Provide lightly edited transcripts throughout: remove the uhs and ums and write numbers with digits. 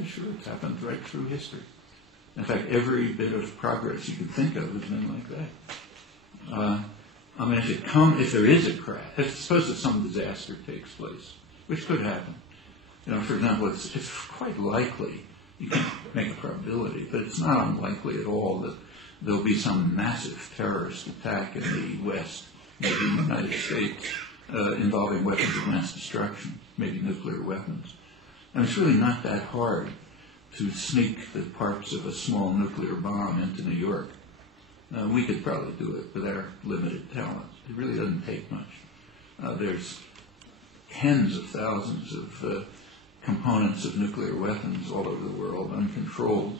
Sure, it's happened right through history. In fact, every bit of progress you can think of has been like that. I mean, if there is a crash, suppose that some disaster takes place, which could happen. You know, for example, it's quite likely, you can make a probability, but it's not unlikely at all that there'll be some massive terrorist attack in the West, maybe in the United States, involving weapons of mass destruction, maybe nuclear weapons. And it's really not that hard to sneak the parts of a small nuclear bomb into New York. We could probably do it with our limited talent. It really doesn't take much. There's tens of thousands of components of nuclear weapons all over the world, uncontrolled.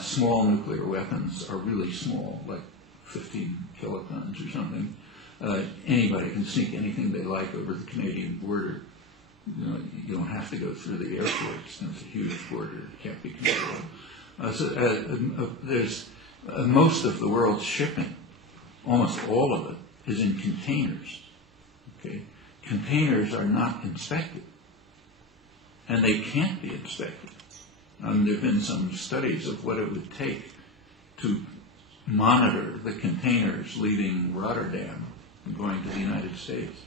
Small nuclear weapons are really small, like 15 kilotons or something. Anybody can sneak anything they like over the Canadian border. You don't have to go through the airports. It's a huge border. It can't be controlled. There's most of the world's shipping, almost all of it, is in containers. Okay? Containers are not inspected, and they can't be inspected. There have been some studies of what it would take to monitor the containers leaving Rotterdam and going to the United States.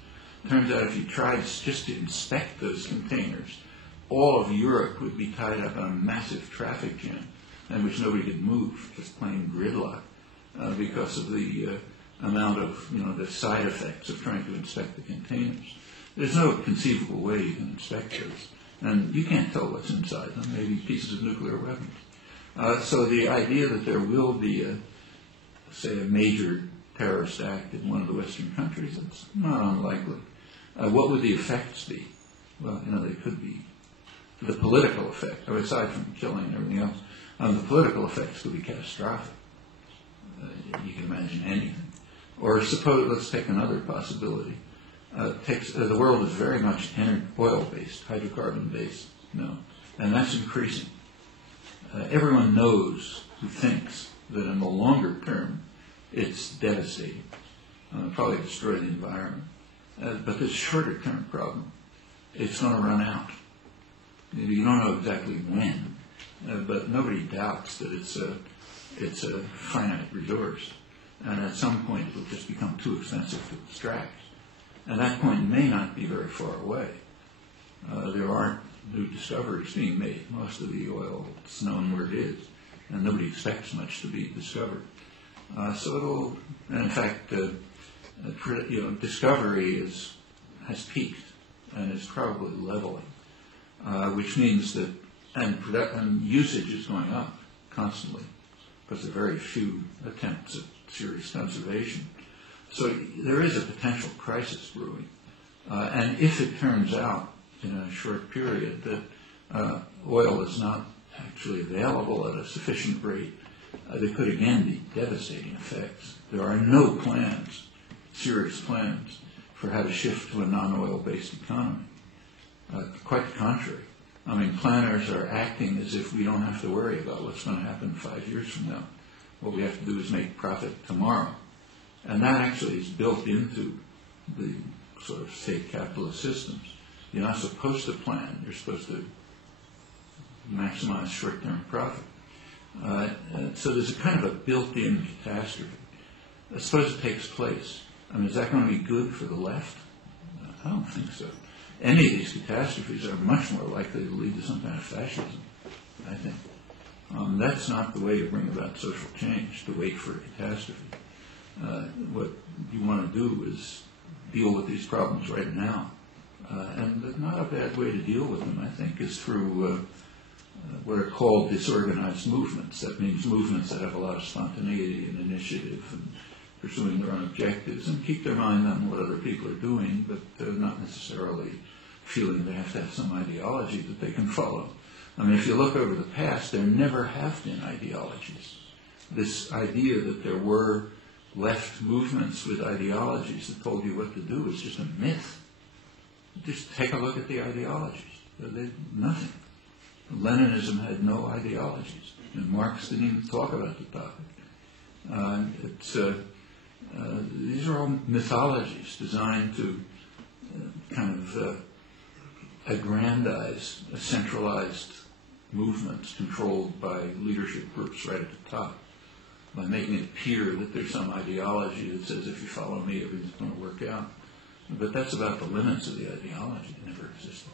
Turns out if you tried just to inspect those containers, all of Europe would be tied up in a massive traffic jam in which nobody could move, just plain gridlock, because of the amount of, the side effects of trying to inspect the containers. There's no conceivable way you can inspect those. And you can't tell what's inside them, maybe pieces of nuclear weapons. So the idea that there will be, say, a major terrorist act in one of the Western countries, it's not unlikely. What would the effects be? Well, they could be the political effect, aside from killing and everything else. The political effects could be catastrophic. You can imagine anything. Or suppose, let's take another possibility. The world is very much oil-based, hydrocarbon-based, and that's increasing. Everyone knows who thinks that in the longer term, it's devastating, probably destroy the environment. But this shorter-term problem, it's going to run out. You don't know exactly when, but nobody doubts that it's a finite resource, and at some point it'll just become too expensive to extract. And that point may not be very far away. There aren't new discoveries being made. Most of the oil, it's known where it is, and nobody expects much to be discovered. So it'll, and in fact, discovery has peaked and is probably leveling, which means that, and usage is going up constantly because there are very few attempts at serious conservation. So there is a potential crisis brewing. And if it turns out in a short period that oil is not actually available at a sufficient rate, there could again be devastating effects. There are no plans, serious plans, for how to shift to a non-oil-based economy. Quite the contrary. Planners are acting as if we don't have to worry about what's going to happen 5 years from now. What we have to do is make profit tomorrow. And that actually is built into the sort of state capitalist systems. You're not supposed to plan. You're supposed to maximize short-term profit. So there's a kind of a built-in catastrophe. Suppose it takes place. Is that going to be good for the left? I don't think so. Any of these catastrophes are much more likely to lead to some kind of fascism, I think. That's not the way to bring about social change, to wait for a catastrophe. What you want to do is deal with these problems right now. And not a bad way to deal with them, I think, is through what are called disorganized movements. That means movements that have a lot of spontaneity and initiative and pursuing their own objectives and keep their mind on what other people are doing, but not necessarily feeling they have to have some ideology that they can follow. If you look over the past, there never have been ideologies. This idea that there were left movements with ideologies that told you what to do is just a myth. Just take a look at the ideologies. They're nothing. Leninism had no ideologies, and Marx didn't even talk about the topic. These are all mythologies designed to kind of aggrandize a centralized movements controlled by leadership groups right at the top, by making it appear that there's some ideology that says if you follow me, everything's going to work out. But that's about the limits of the ideology. It never existed.